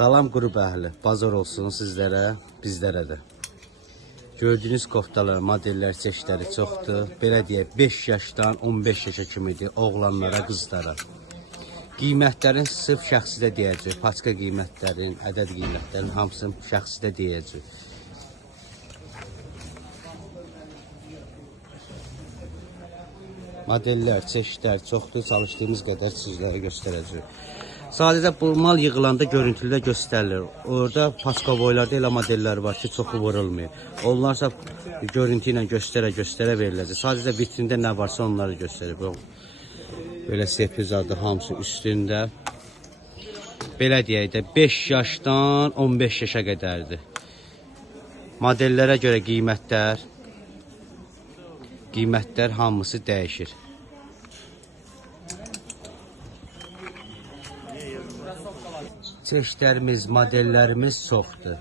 Salam qrup əhli, bazar olsun sizlərə, bizlərə də. Gördüyünüz koftalar, modellər, çeşidləri çoxdur. Belə deyək, 5 yaşdan 15 yaşa kimidir, oğlanlara, qızlara. Qiymətlərin sırf şəxsidə deyəcək, paçka qiymətlərin, ədəd qiymətlərin hamısını şəxsidə deyəcək. Modellər, çeşidlər çoxdur, çalışdığımız qədər sizlərə göstərəcək. Sadəcə bu mal yığılanda görüntüdə göstərilir. Orada paçka boylarda elə modellər var ki, çoxu vurulmuyor. Onlarsa görüntü ilə göstərə veriləcək. Sadəcə vitrində nə varsa onları göstərir. Belə sepizadır hamısı üstündə. Belə deyək də 5 yaşdan 15 yaşa qədərdir. Modellərə görə qiymətlər hamısı dəyişir. Çeşidlərimiz, modellərimiz çoxdur.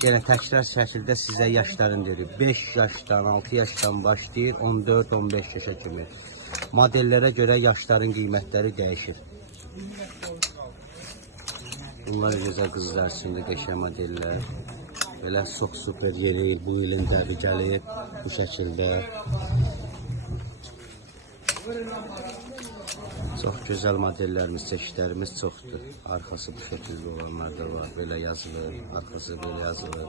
Yenə təkrar şəkildə sizə yaşlarını deyirik. 5 yaşdan, 6 yaşdan başlayır, 14-15 yaşa kimi. Modellərə görə yaşların qiymətləri dəyişir. Bunlar gözəl qızlar üçün də qəşəng modellər. Belə çox super yeri bu ilin dəbi gəlib bu şəkildə. Çox gözəl modellərimiz, çeşidlərimiz çoxdur. Arxası bu şəkildə olanlar da var. Belə yazılır, arxası belə yazılır.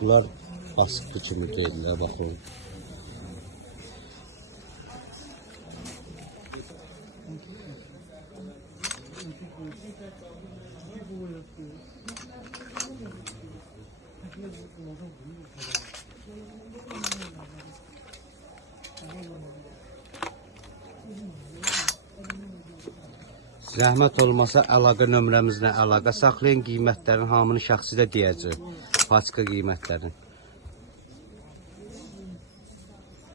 Bunlar baskı kimi deyirlər, baxın. Zəhmət olmasa əlaqə nömrəmizlə əlaqə saxlayın, qiymətlərin hamını şəxsidə deyəcək, paçka qiymətlərin.